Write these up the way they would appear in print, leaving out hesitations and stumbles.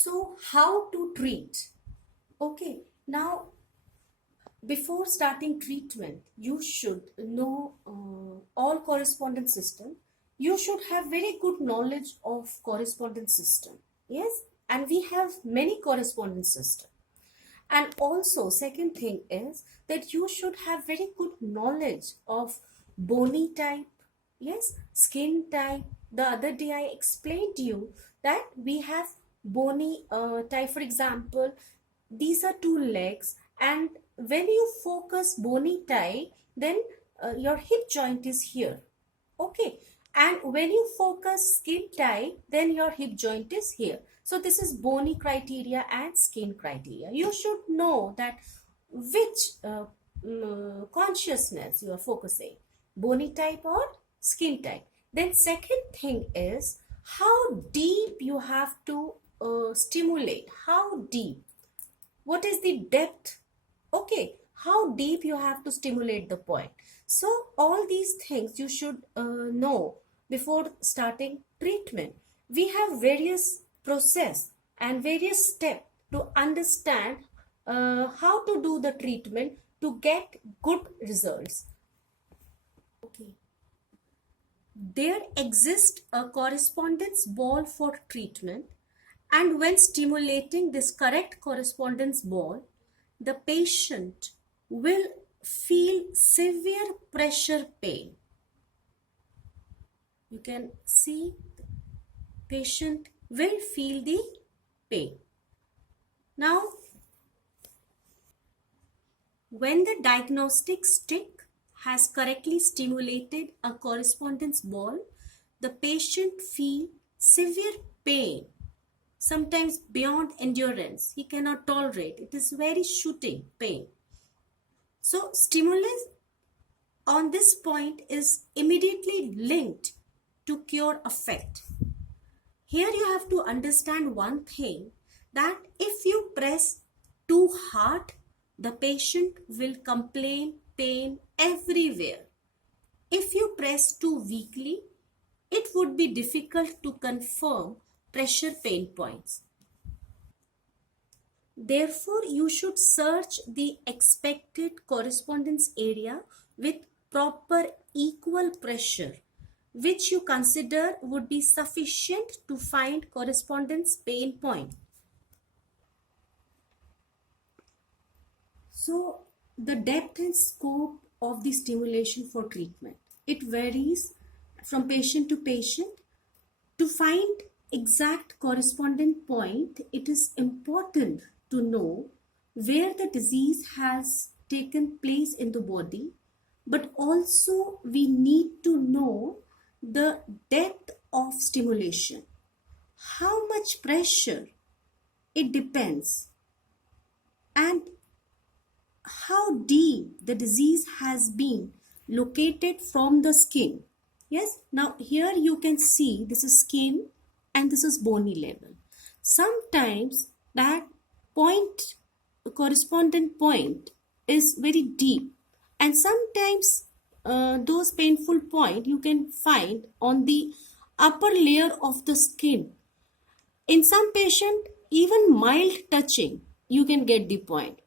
So, how to treat? Okay, now before starting treatment, you should know all correspondence system. You should have very good knowledge of correspondence system. Yes, and we have many correspondence system. And also, second thing is that you should have very good knowledge of bony type, yes, skin type. The other day I explained to you that we have bony type. For example, these are two legs, and when you focus bony type, then your hip joint is here. Okay, and when you focus skin type, then your hip joint is here. So this is bony criteria and skin criteria. You should know that which consciousness you are focusing, bony type or skin type. Then second thing is how deep you have to stimulate. How deep? What is the depth? Okay, how deep you have to stimulate the point. So all these things you should know before starting treatment. We have various process and various steps to understand how to do the treatment to get good results. Okay. There exists a correspondence ball for treatment, and when stimulating this correct correspondence ball, the patient will feel severe pressure pain. You can see the patient will feel the pain. Now, when the diagnostic stick has correctly stimulated a correspondence ball, the patient feels severe pain, sometimes beyond endurance. He cannot tolerate. It is very shooting pain. So stimulus on this point is immediately linked to cure effect. Here you have to understand one thing, that if you press too hard, the patient will complain pain everywhere. If you press too weakly, it would be difficult to confirm pressure pain points. Therefore, you should search the expected correspondence area with proper equal pressure, which you consider would be sufficient to find correspondence pain point. So, the depth and scope of the stimulation for treatment, it varies from patient to patient. To find exact correspondent point, it is important to know where the disease has taken place in the body, but also we need to know the depth of stimulation. How much pressure? It depends. And how deep the disease has been located from the skin. Yes, now here you can see this is skin and this is bony level. Sometimes that point, correspondent point, is very deep, and sometimes those painful point you can find on the upper layer of the skin. In some patient, even mild touching, you can get the point.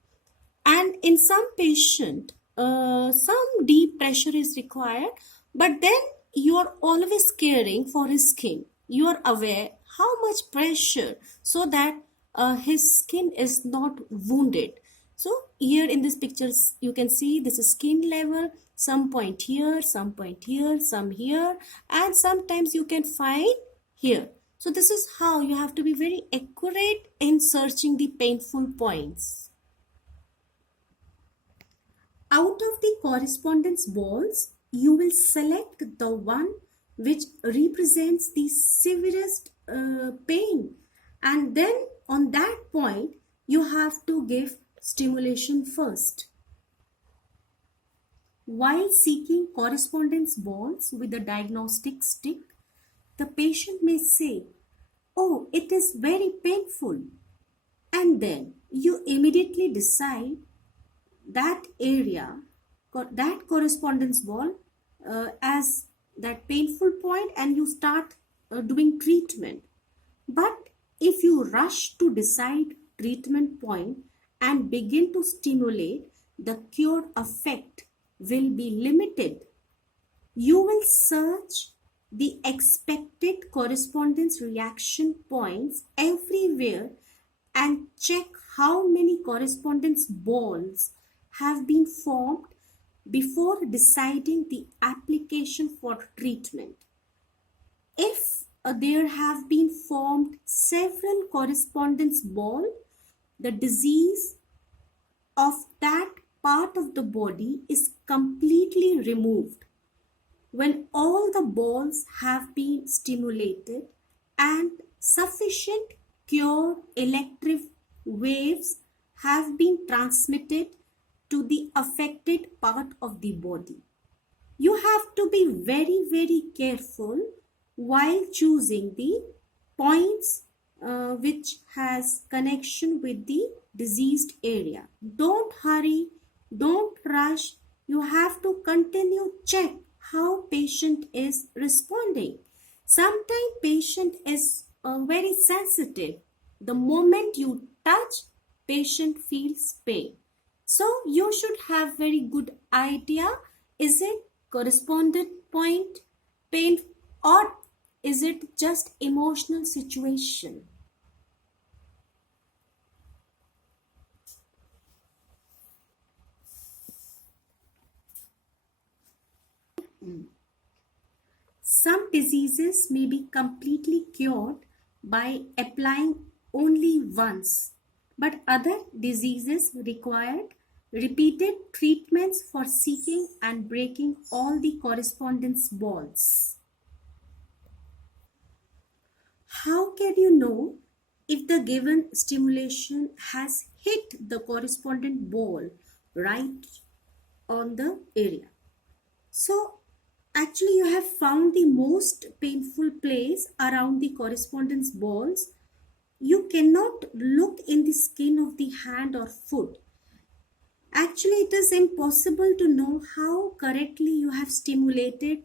And in some patient, some deep pressure is required, but then you are always caring for his skin. You are aware how much pressure, so that his skin is not wounded. So here in this pictures, you can see this is skin level, some point here, some point here, some here, and sometimes you can find here. So this is how you have to be very accurate in searching the painful points. Out of the correspondence balls, you will select the one which represents the severest pain, and then on that point you have to give stimulation first. While seeking correspondence balls with a diagnostic stick, the patient may say, "Oh, it is very painful," and then you immediately decide that area, that correspondence ball as that painful point, and you start doing treatment. But if you rush to decide treatment point and begin to stimulate, the cure effect will be limited. You will search the expected correspondence reaction points everywhere and check how many correspondence balls have been formed before deciding the application for treatment. If there have been formed several correspondence ball, the disease of that part of the body is completely removed. When all the balls have been stimulated and sufficient pure electric waves have been transmitted to the affected part of the body. You have to be very, very careful while choosing the points which has connection with the diseased area. Don't hurry, don't rush. You have to continue check how patient is responding. Sometimes patient is very sensitive. The moment you touch, patient feels pain. So you should have very good idea, is it correspondent point pain or is it just emotional situation? Some diseases may be completely cured by applying only once, but other diseases required repeated treatments for seeking and breaking all the correspondence balls. How can you know if the given stimulation has hit the correspondent ball right on the area? So actually you have found the most painful place around the correspondence balls. You cannot look in the skin of the hand or foot. Actually, it is impossible to know how correctly you have stimulated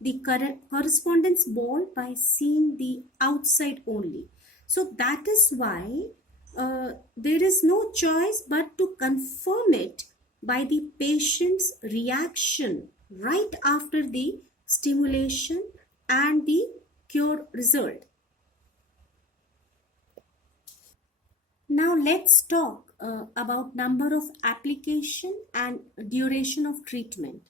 the correspondence ball by seeing the outside only. So that is why there is no choice but to confirm it by the patient's reaction right after the stimulation and the cure result. Now let's talk about number of application and duration of treatment.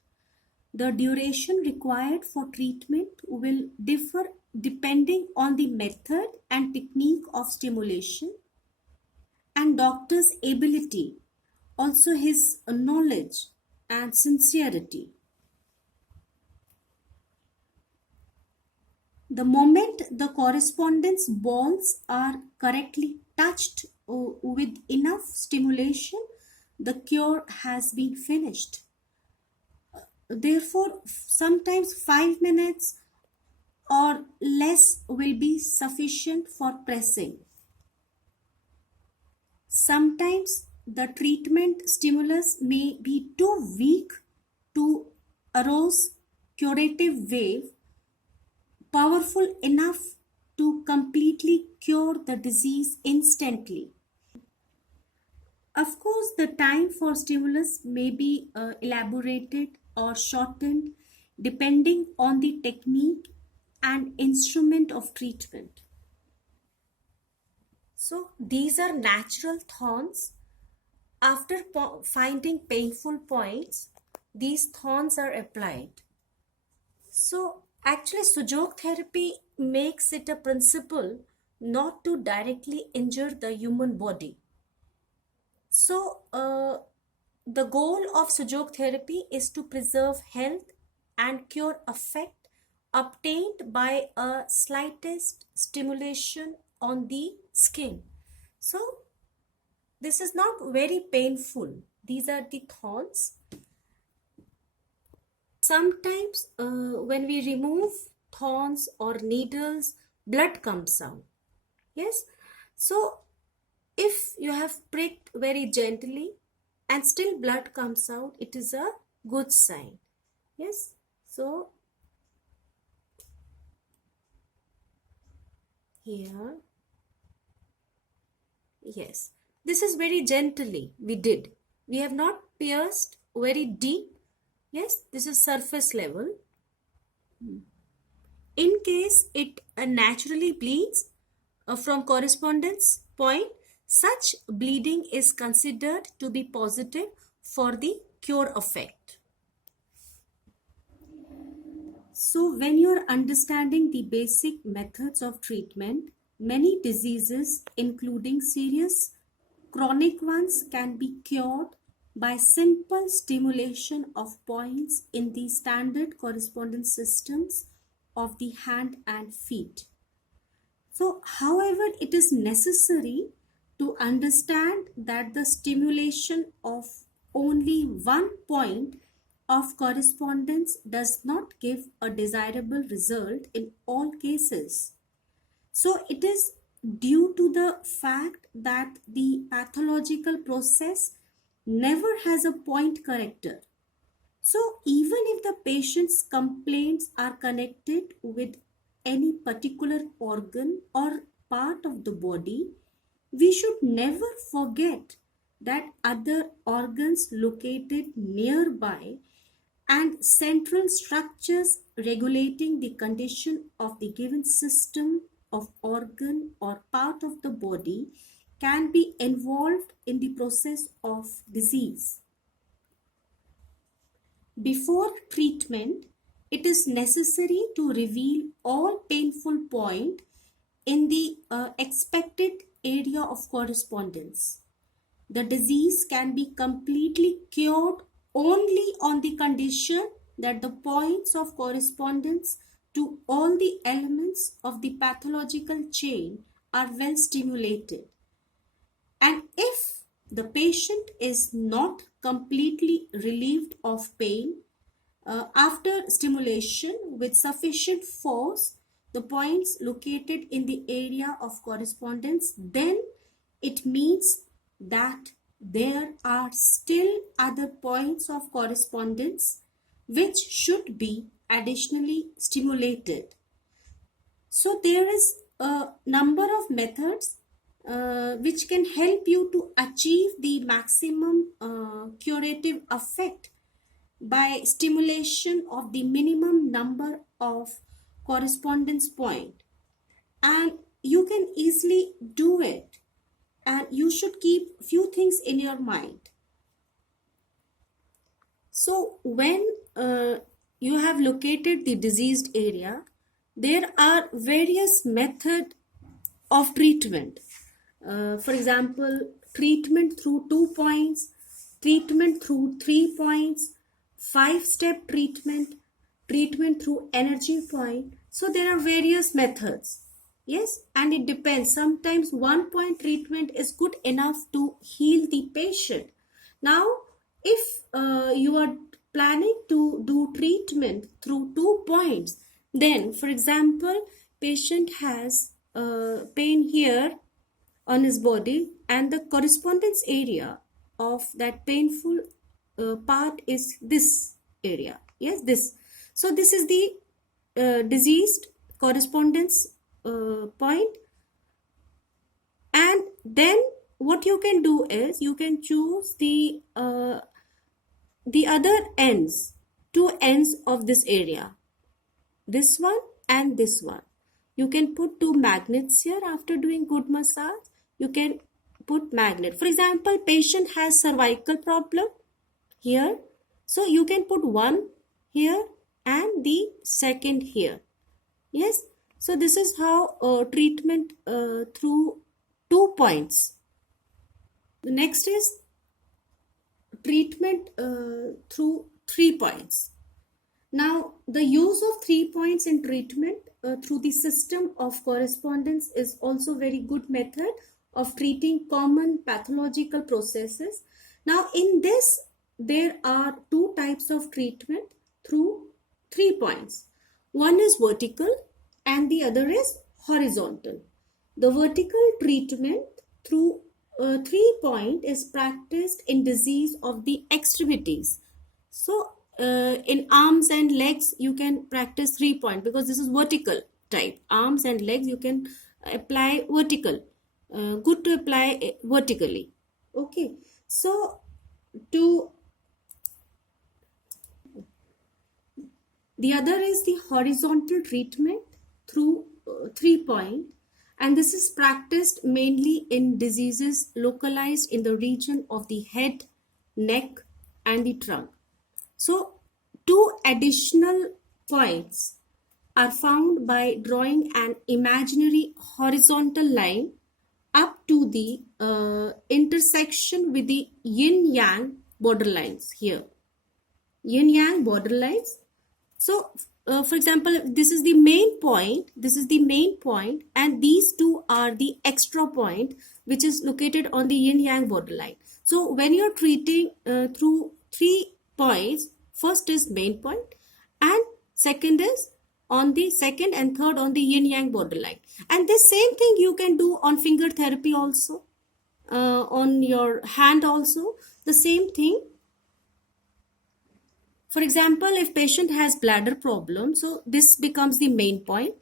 The duration required for treatment will differ depending on the method and technique of stimulation and doctor's ability, also his knowledge and sincerity. The moment the correspondence balls are correctly touched with enough stimulation, the cure has been finished. Therefore, sometimes 5 minutes or less will be sufficient for pressing. Sometimes the treatment stimulus may be too weak to arouse curative wave powerful enough to completely cure the disease instantly. Of course, the time for stimulus may be elaborated or shortened depending on the technique and instrument of treatment. So these are natural thorns. After finding painful points, these thorns are applied. So actually Sujok therapy makes it a principle not to directly injure the human body. So the goal of Sujok therapy is to preserve health and cure effect obtained by a slightest stimulation on the skin. So this is not very painful. These are the thorns. Sometimes when we remove thorns or needles, blood comes out. Yes. So if you have pricked very gently and still blood comes out, it is a good sign. Yes. So here Yes, this is very gently we did. We have not pierced very deep. Yes, this is surface level. In case it naturally bleeds from correspondence point, such bleeding is considered to be positive for the cure effect. So when you're understanding the basic methods of treatment, many diseases, including serious chronic ones, can be cured by simple stimulation of points in the standard correspondence systems of the hand and feet. So, however, it is necessary to understand that the stimulation of only one point of correspondence does not give a desirable result in all cases. So, it is due to the fact that the pathological process never has a point corrector. So, even if the patient's complaints are connected with any particular organ or part of the body, we should never forget that other organs located nearby and central structures regulating the condition of the given system of organ or part of the body can be involved in the process of disease. Before treatment, it is necessary to reveal all painful point in the expected area of correspondence. The disease can be completely cured only on the condition that the points of correspondence to all the elements of the pathological chain are well stimulated. And if the patient is not completely relieved of pain after stimulation with sufficient force, the points located in the area of correspondence, then it means that there are still other points of correspondence which should be additionally stimulated. So there is a number of methods which can help you to achieve the maximum curative effect by stimulation of the minimum number of correspondence point, and you can easily do it, and you should keep few things in your mind. So when you have located the diseased area, there are various methods of treatment. For example, treatment through 2 points, treatment through 3 points, 5-step treatment, treatment through energy point. So there are various methods. Yes, and it depends. Sometimes 1 point treatment is good enough to heal the patient. Now, if you are planning to do treatment through 2 points, then for example, patient has pain here on his body, and the correspondence area of that painful part is this area. Yes, this. So this is the diseased correspondence point. And then what you can do is you can choose the other ends, 2 ends of this area, this one and this one. You can put 2 magnets here. After doing good massage, you can put magnet. For example, patient has cervical problem here, so you can put 1 here and the second here. Yes, so this is how treatment through 2 points. The next is treatment through 3 points. Now, the use of 3 points in treatment through the system of correspondence is also very good method of treating common pathological processes. Now, in this, there are 2 types of treatment through 3 points. One is vertical and the other is horizontal. The vertical treatment through 3 point is practiced in disease of the extremities. So, in arms and legs, you can practice 3 point because this is vertical type. Arms and legs, you can apply vertical. good to apply vertically. Okay, so to the other is the horizontal treatment through 3 point, and this is practiced mainly in diseases localized in the region of the head, neck, and the trunk. So, two additional points are found by drawing an imaginary horizontal line up to the intersection with the yin-yang borderlines here. Yin-yang borderlines. So, for example, this is the main point, and these two are the extra point, which is located on the yin-yang borderline. So, when you're treating through 3 points, first is main point, and second is on the second and third on the yin-yang borderline. And this same thing you can do on finger therapy also, on your hand also, the same thing. For example, if patient has bladder problem, so this becomes the main point.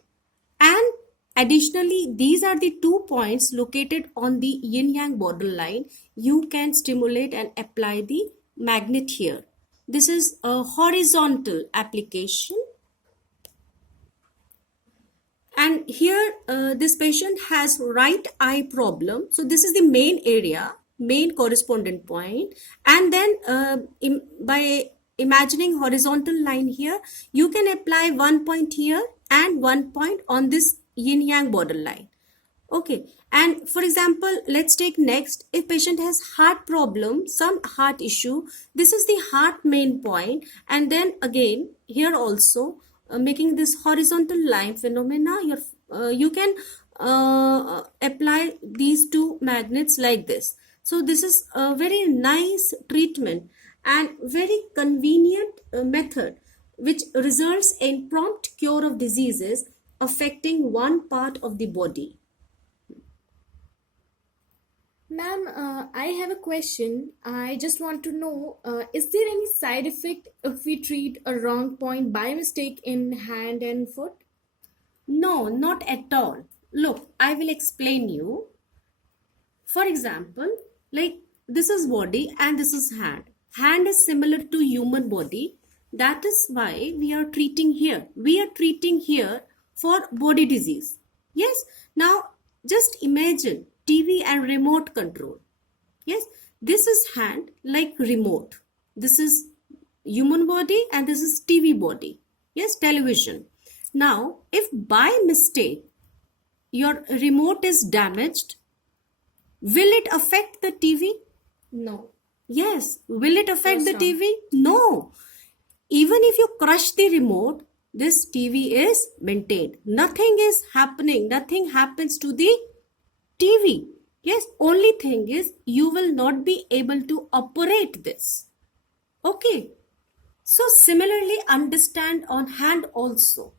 And additionally, these are the 2 points located on the yin-yang borderline. You can stimulate and apply the magnet here. This is a horizontal application. And here, this patient has right eye problem. So this is the main area, main correspondent point. And then by imagining horizontal line here, you can apply 1 point here and 1 point on this yin-yang borderline. Okay, and for example, let's take next, if patient has heart problem, some heart issue, this is the heart main point, and then again here also making this horizontal line phenomena, you can apply these 2 magnets like this. So this is a very nice treatment and very convenient method which results in prompt cure of diseases affecting one part of the body. Ma'am, I have a question. I just want to know, is there any side effect if we treat a wrong point by mistake in hand and foot? No, not at all. Look, I will explain you. For example, like this is body and this is hand. Hand is similar to human body. That is why we are treating here. We are treating here for body disease. Yes. Now, just imagine TV and remote control. Yes. This is hand like remote. This is human body and this is TV body. Yes, television. Now, if by mistake your remote is damaged, will it affect the TV? No. Yes. Will it affect the no. TV? No. Even if you crush the remote, this TV is maintained. Nothing is happening. Nothing happens to the TV. Yes. Only thing is you will not be able to operate this. Okay. So similarly, understand on hand also.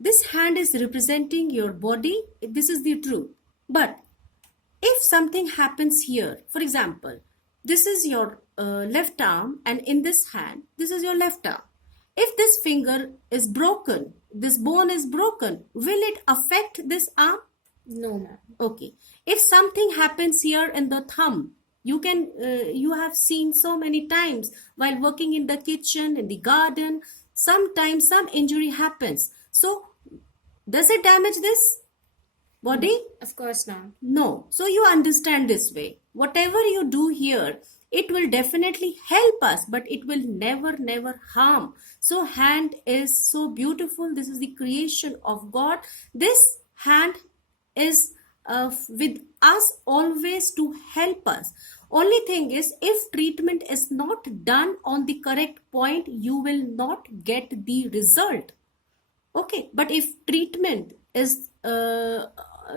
This hand is representing your body. This is the truth. But if something happens here, for example, this is your left arm, and in this hand, this is your left arm. If this finger is broken, this bone is broken, will it affect this arm? No, ma'am. Okay. If something happens here in the thumb, you have seen so many times while working in the kitchen, in the garden, sometimes some injury happens. So, does it damage this body? Of course not. No. So you understand this way. Whatever you do here, it will definitely help us, but it will never harm. So hand is so beautiful. This is the creation of God. This hand is with us always to help us. Only thing is, if treatment is not done on the correct point, you will not get the result. Okay, but if treatment is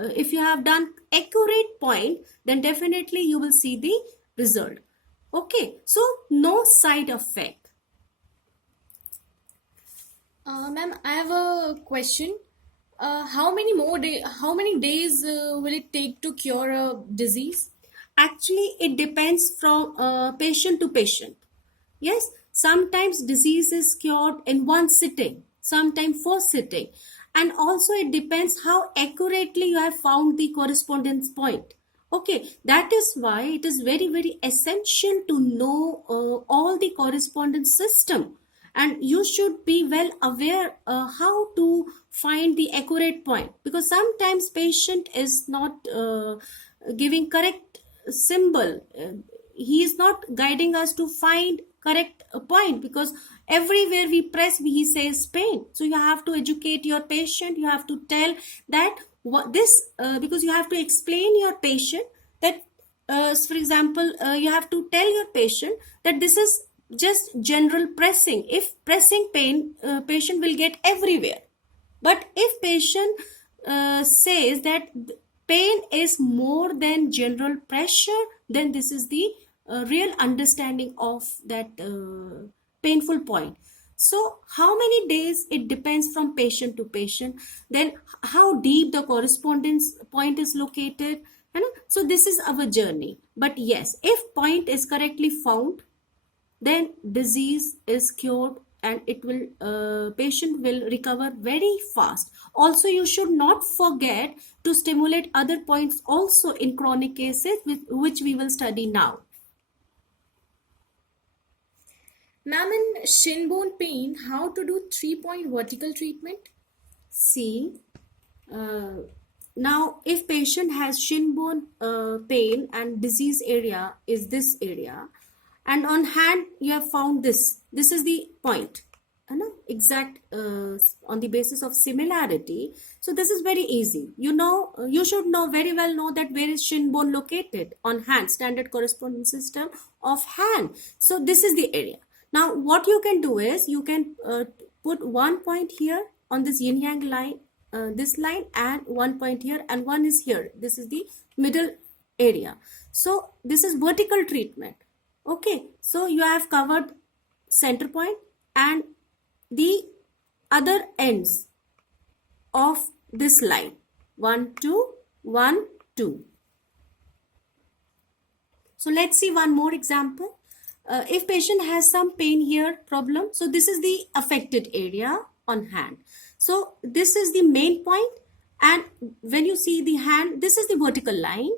if you have done accurate point, then definitely you will see the result. Okay, so no side effect. Ma'am, I have a question. How many days will it take to cure a disease? Actually, it depends from patient to patient. Yes, sometimes disease is cured in one sitting, sometimes 4 sitting. and also it depends how accurately you have found the correspondence point. Okay, that is why it is very, very essential to know all the correspondence system, and you should be well aware how to find the accurate point, because sometimes patient is not giving correct symbol. He is not guiding us to find correct point, because everywhere we press he says pain. So you have to educate your patient, you have to tell that what this because you have to explain your patient that for example you have to tell your patient that this is just general pressing. If pressing pain, patient will get everywhere. But if patient says that pain is more than general pressure, then this is the real understanding of that painful point. So how many days, it depends from patient to patient. Then how deep the correspondence point is located. So this is our journey. But yes, if point is correctly found, then disease is cured, and it will patient will recover very fast. Also, you should not forget to stimulate other points also in chronic cases, which we will study now. Ma'am, in shin bone pain, how to do 3-point vertical treatment? See, now if patient has shin bone pain and disease area is this area, and on hand you have found this is the point, exact on the basis of similarity. So this is very easy. You should very well know that where is shin bone located on hand, standard correspondence system of hand. So this is the area. Now what you can do is you can put one point here on this yin yang line, this line, and one point here, and one is here. This is the middle area. So this is vertical treatment. Okay, so you have covered center point and the other ends of this line. 1, 2, 1, 2. So let's see one more example. If patient has some pain here problem, so this is the affected area on hand. So this is the main point, and when you see the hand, this is the vertical line.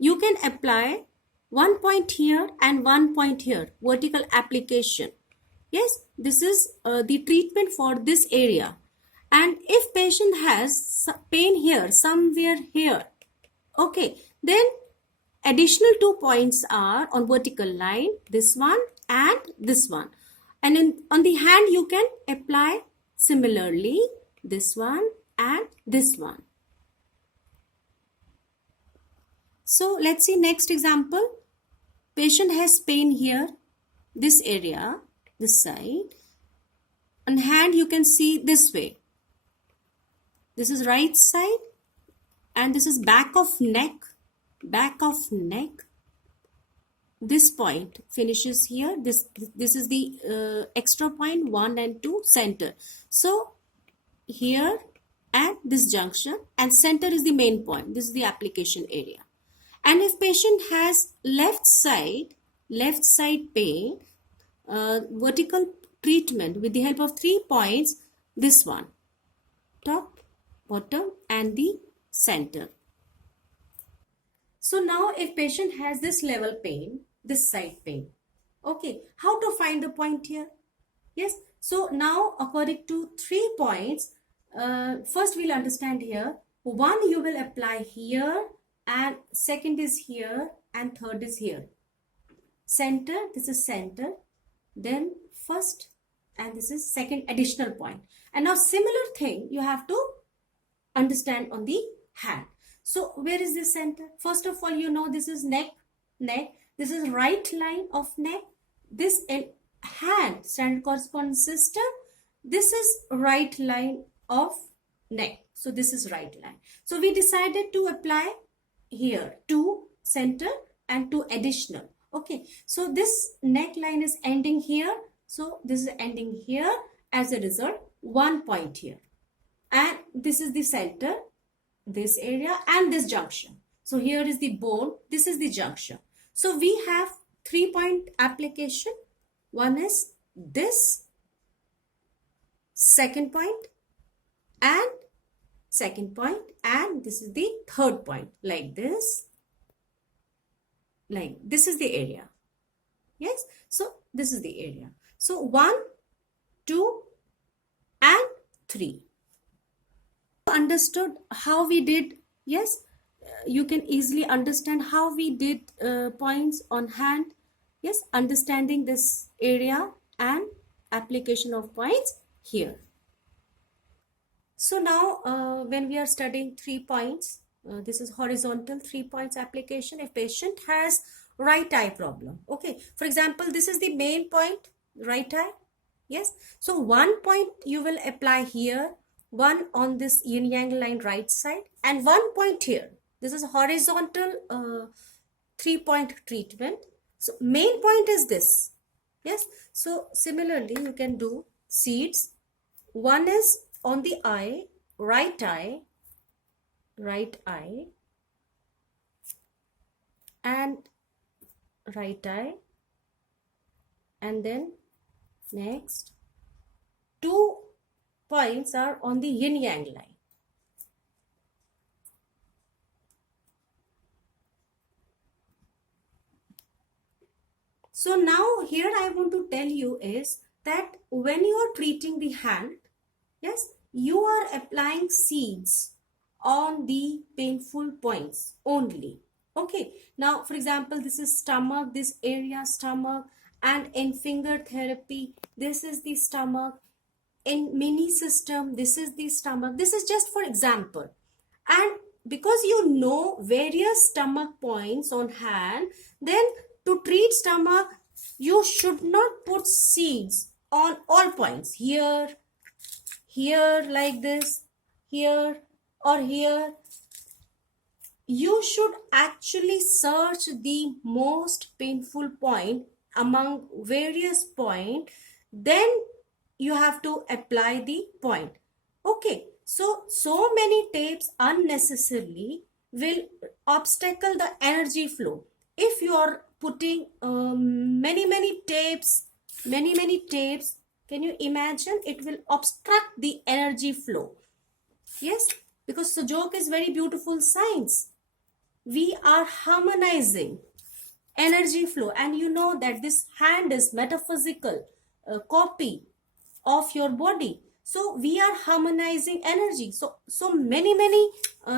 You can apply 1 point here and 1 point here, vertical application. Yes, this is the treatment for this area. And if patient has pain here, somewhere here, okay, then additional 2 points are on vertical line, this one and this one. And on the hand, you can apply similarly this one and this one. So let's see next example. Patient has pain here, this area, this side. On hand, you can see this way. This is right side, and this is back of neck. Back of neck. This point finishes here. This is the extra point 1 and 2 center. So here and this junction, and center is the main point. This is the application area. And if patient has left side pain, vertical treatment with the help of 3 points, this one, top, bottom, and the center. So now if patient has this level pain, this side pain, okay, how to find the point here? Yes, so now according to 3 points, first we'll understand here. 1 you will apply here, and second is here, and third is here. Center, this is center, then first, and this is second additional point. And now similar thing you have to understand on the hand. So where is the center? First of all, this is neck. This is right line of neck. This hand, standard correspondence system. This is right line of neck. So this is right line. So we decided to apply here 2 center and 2 additional. Okay. So this neckline is ending here. So this is ending here. As a result, 1 point here. And this is the center, this area, and this junction. So here is the bone, this is the junction. So we have 3 point application. One is this, second point, and second point, and this is the third point, like this. Like this is the area. Yes, so this is the area. So 1, 2 and 3. Understood how we did? Yes, you can easily understand how we did points on hand. Yes, understanding this area and application of points here. So now when we are studying 3 points, this is horizontal 3 points application. If patient has right eye problem, okay, for example, this is the main point, right eye. Yes, so 1 point you will apply here, 1 on this yin yang line right side, and 1 point here. This is a horizontal 3 point treatment. So main point is this. Yes, so similarly you can do seeds. 1 is on the eye, right eye, and right eye, and then next 2 points are on the yin yang line. So now here I want to tell you is that when you are treating the hand, yes, you are applying seeds on the painful points only. Okay, now for example, this is stomach, this area stomach, and in finger therapy, this is the stomach. In mini system, this is the stomach. This is just for example. And because you know various stomach points on hand, then to treat stomach, you should not put seeds on all points. Here, like this, here or here. You should actually search the most painful point among various points. Then you have to apply the point. Okay, so many tapes unnecessarily will obstacle the energy flow. If you are putting many tapes, can you imagine? It will obstruct the energy flow. Yes, because Sujok is very beautiful science. We are harmonizing energy flow, and you know that this hand is metaphysical copy of your body. So we are harmonizing energy. So many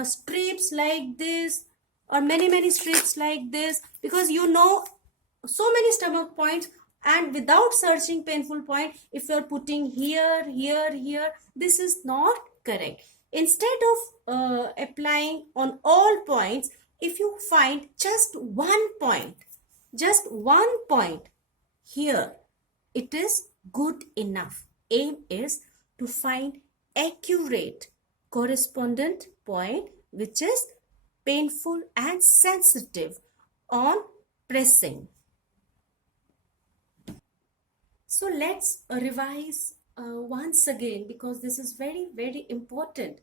strips like this, or many strips like this, because you know so many stomach points, and without searching painful point, if you are putting here, this is not correct. Instead of applying on all points, if you find just one point here, it is good enough. Aim is to find accurate correspondent point which is painful and sensitive on pressing. So let's revise once again, because this is very important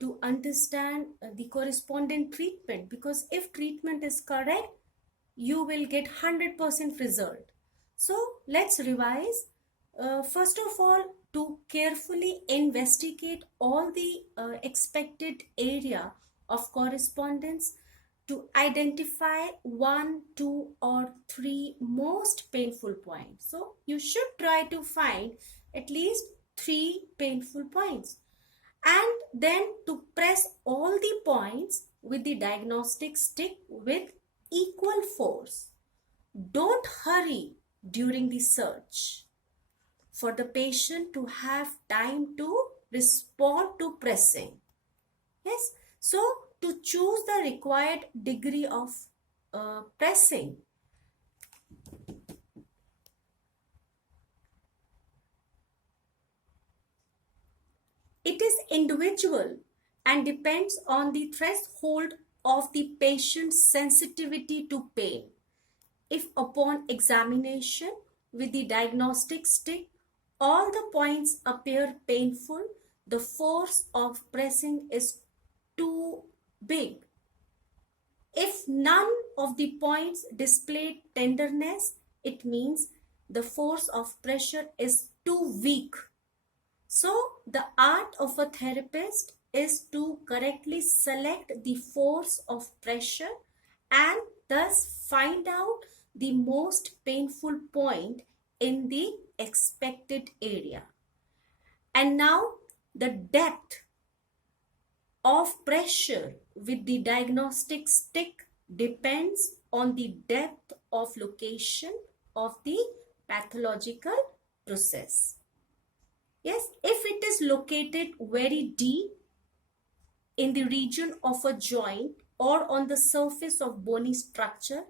to understand the correspondent treatment, because if treatment is correct, you will get 100% result. So let's revise. First of all, to carefully investigate all the expected area of correspondence, to identify 1, 2 or 3 most painful points. So you should try to find at least 3 painful points, and then to press all the points with the diagnostic stick with equal force. Don't hurry during the search, for the patient to have time to respond to pressing. Yes, so to choose the required degree of pressing, it is individual and depends on the threshold of the patient's sensitivity to pain. If upon examination with the diagnostic stick all the points appear painful, the force of pressing is too big. If none of the points display tenderness, it means the force of pressure is too weak. So the art of a therapist is to correctly select the force of pressure and thus find out the most painful point in the expected area. And now the depth of pressure with the diagnostic stick depends on the depth of location of the pathological process. Yes, if it is located very deep in the region of a joint or on the surface of bony structure,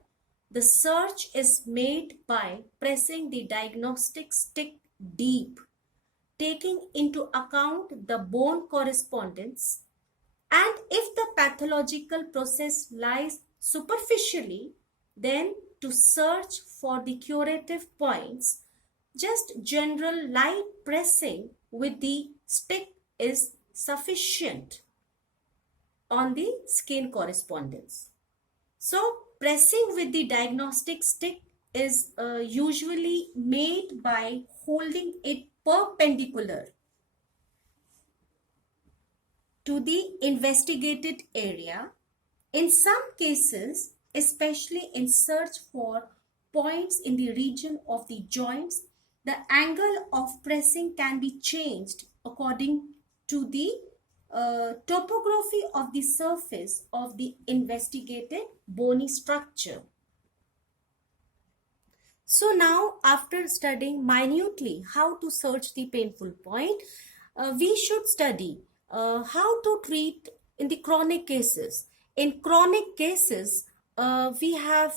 the search is made by pressing the diagnostic stick deep, taking into account the bone correspondence. And if the pathological process lies superficially, then to search for the curative points, just general light pressing with the stick is sufficient on the skin correspondence. So pressing with the diagnostic stick is usually made by holding it perpendicular to the investigated area. In some cases, especially in search for points in the region of the joints, the angle of pressing can be changed according to the topography of the surface of the investigated bony structure. So now, after studying minutely how to search the painful point, we should study how to treat in the chronic cases. In chronic cases, we have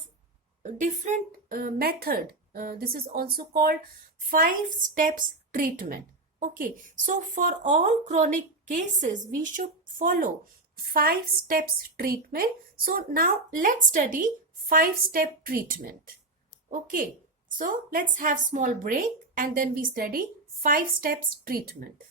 different method. This is also called 5 steps treatment. Okay, so for all chronic cases, we should follow 5 steps treatment. So now let's study 5-step treatment. Okay, so let's have small break and then we study 5 steps treatment.